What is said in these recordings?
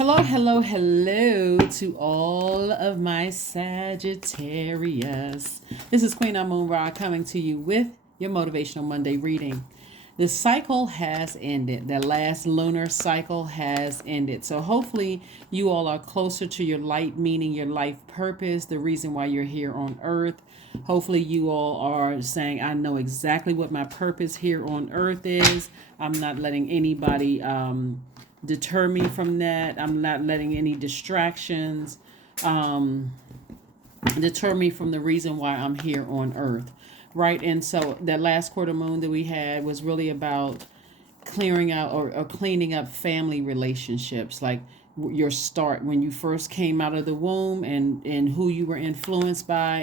Hello, hello, hello to all of my Sagittarius. This is Queen Moon UR coming to you with your Motivational Monday reading. The cycle has ended. The last lunar cycle has ended. So hopefully you all are closer to your light, meaning your life purpose, the reason why you're here on earth. Hopefully you all are saying, I know exactly what my purpose here on earth is. I'm not letting anybody deter me from that. I'm not letting any distractions deter me from the reason why I'm here on earth. Right. And so that last quarter moon that we had was really about clearing out or cleaning up family relationships, like your start when you first came out of the womb, and who you were influenced by,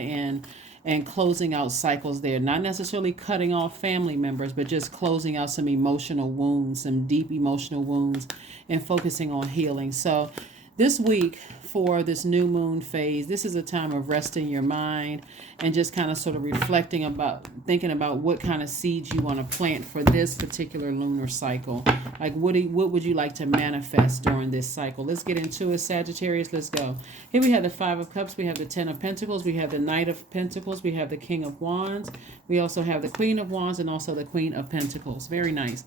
and closing out cycles there, not necessarily cutting off family members, but just closing out some emotional wounds, some deep emotional wounds, and focusing on healing. So this week, for this new moon phase, this is a time of resting your mind and just kind of sort of reflecting about, thinking about what kind of seeds you want to plant for this particular lunar cycle. Like what would you like to manifest during this cycle? Let's get into it, Sagittarius. Let's go. Here we have the Five of Cups, we have the Ten of Pentacles, we have the Knight of Pentacles, we have the King of Wands, we also have the Queen of Wands, and also the Queen of Pentacles. Very nice.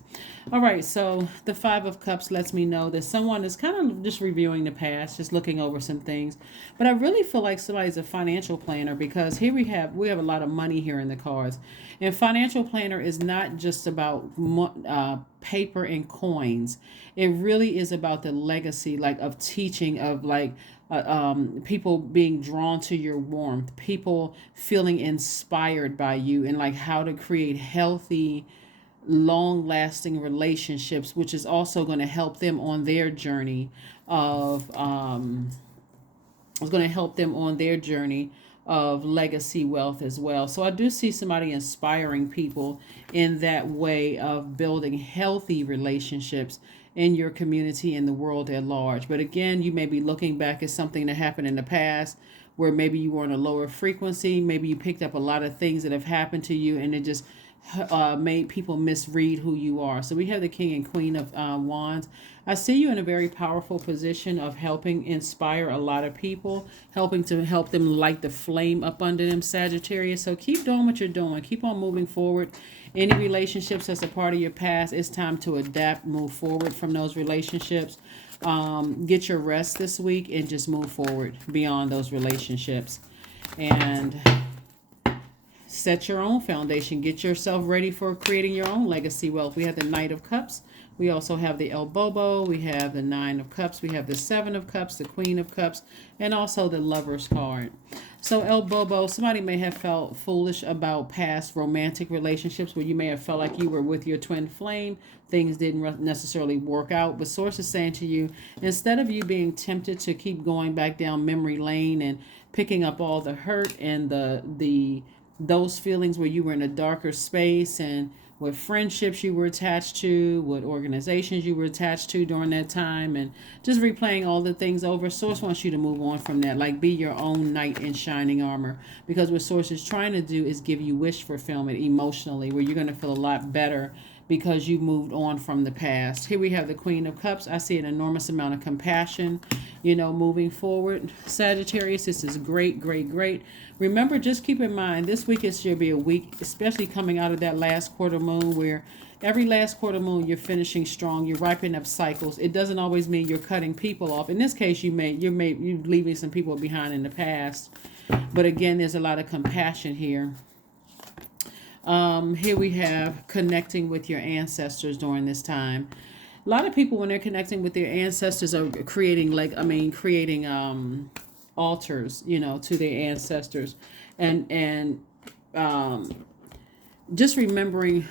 All right, so the Five of Cups lets me know that someone is kind of just reviewing the past, just looking over some things. But I really feel like somebody's a financial planner, because here we have a lot of money here in the cards. And financial planner is not just about paper and coins. It really is about the legacy, like of teaching, of like people being drawn to your warmth, people feeling inspired by you, and like how to create healthy, long lasting relationships, which is also going to help them on their journey of is going to help them on their journey of legacy wealth as well. So I do see somebody inspiring people in that way of building healthy relationships in your community and the world at large. But again, you may be looking back at something that happened in the past where maybe you were on a lower frequency. Maybe you picked up a lot of things that have happened to you, and it just made people misread who you are. So we have the King and Queen of Wands. I see you in a very powerful position of helping inspire a lot of people, helping to help them light the flame up under them, Sagittarius. So keep doing what you're doing. Keep on moving forward. Any relationships that's a part of your past, it's time to adapt, move forward from those relationships. Get your rest this week and just move forward beyond those relationships. And set your own foundation. Get yourself ready for creating your own legacy wealth. We have the Knight of Cups. We also have the El Bobo. We have the Nine of Cups. We have the Seven of Cups, the Queen of Cups, and also the Lover's card. So El Bobo, somebody may have felt foolish about past romantic relationships where you may have felt like you were with your twin flame. Things didn't necessarily work out. But Source is saying to you, instead of you being tempted to keep going back down memory lane and picking up all the hurt and those feelings where you were in a darker space, and what friendships you were attached to, what organizations you were attached to during that time, and just replaying all the things over. Source wants you to move on from that, like be your own knight in shining armor, because what Source is trying to do is give you wish fulfillment emotionally, where you're going to feel a lot better because you moved on from the past. Here we have the Queen of Cups. I see an enormous amount of compassion, moving forward. Sagittarius, this is great, great, great. Remember, just keep in mind, this week is should be a week, especially coming out of that last quarter moon, where every last quarter moon you're finishing strong, you're ripening up cycles. It doesn't always mean you're cutting people off. In this case, you're leaving some people behind in the past. But again, there's a lot of compassion here. Here we have connecting with your ancestors during this time. A lot of people, when they're connecting with their ancestors, are creating altars, to their ancestors, and just remembering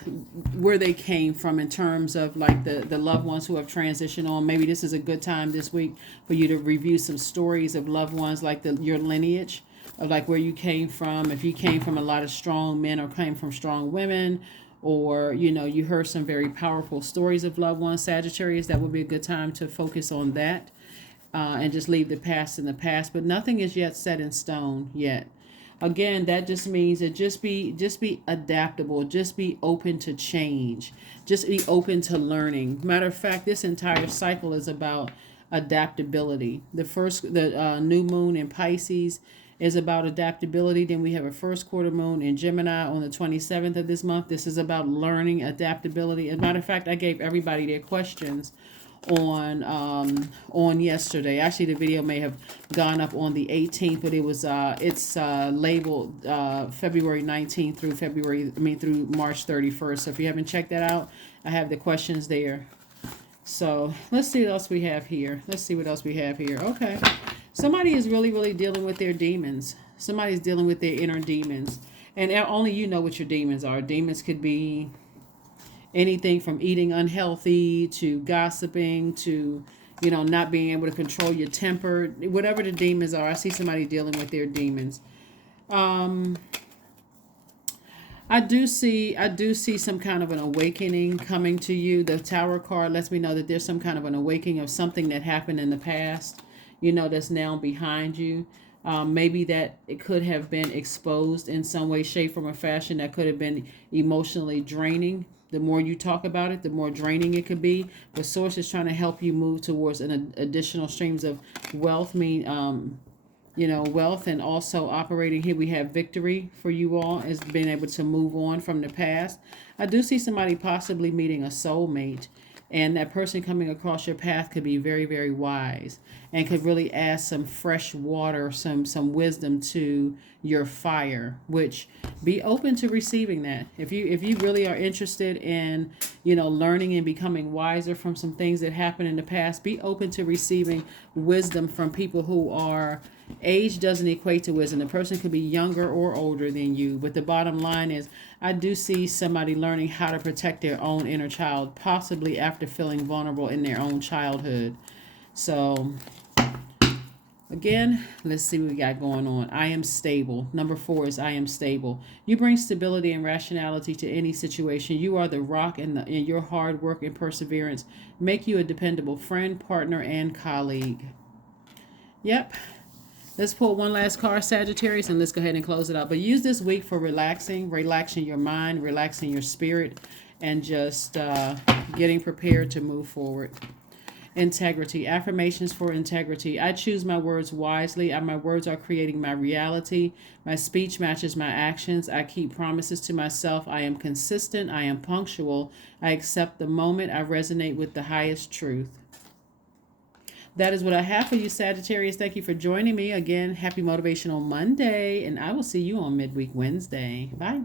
where they came from in terms of like the loved ones who have transitioned on. Maybe this is a good time this week for you to review some stories of loved ones, like your lineage of like where you came from. If you came from a lot of strong men or came from strong women, or you heard some very powerful stories of loved ones, Sagittarius, that would be a good time to focus on that, and just leave the past in the past. But nothing is yet set in stone yet. Again, that just means that just be adaptable, just be open to change, just be open to learning. Matter of fact, this entire cycle is about adaptability. The new moon in Pisces is about adaptability. Then we have a first quarter moon in Gemini on the 27th of this month. This is about learning adaptability. As a matter of fact, I gave everybody their questions on yesterday. Actually, the video may have gone up on the 18th, but it's labeled February 19th through March 31st. So if you haven't checked that out, I have the questions there. So let's see what else we have here. Okay. Somebody is really, really dealing with their demons. Somebody's dealing with their inner demons. And only you know what your demons are. Demons could be anything from eating unhealthy to gossiping to, not being able to control your temper. Whatever the demons are, I see somebody dealing with their demons. I do see some kind of an awakening coming to you. The Tower card lets me know that there's some kind of an awakening of something that happened in the past, that's now behind you. Maybe that it could have been exposed in some way, shape, form, or fashion that could have been emotionally draining. The more you talk about it, the more draining it could be. The source is trying to help you move towards an additional streams of wealth, wealth, and also operating here. We have victory for you all as being able to move on from the past. I do see somebody possibly meeting a soulmate, and that person coming across your path could be very, very wise and could really add some fresh water, some wisdom to your fire, which be open to receiving that. If you really are interested in, learning and becoming wiser from some things that happened in the past, be open to receiving wisdom from people who are, age doesn't equate to wisdom. The person could be younger or older than you, but the bottom line is I do see somebody learning how to protect their own inner child, possibly after feeling vulnerable in their own childhood. So again, let's see what we got going on. I am stable. Number 4 is I am stable. You bring stability and rationality to any situation. You are the rock, and your hard work and perseverance make you a dependable friend, partner, and colleague. Yep. Let's pull one last card, Sagittarius, and let's go ahead and close it out. But use this week for relaxing your mind, relaxing your spirit, and just getting prepared to move forward. Integrity. Affirmations for integrity. I choose my words wisely. My words are creating my reality. My speech matches my actions. I keep promises to myself. I am consistent. I am punctual. I accept the moment. I resonate with the highest truth. That is what I have for you, Sagittarius. Thank you for joining me. Again, happy Motivational Monday, and I will see you on Midweek Wednesday. Bye.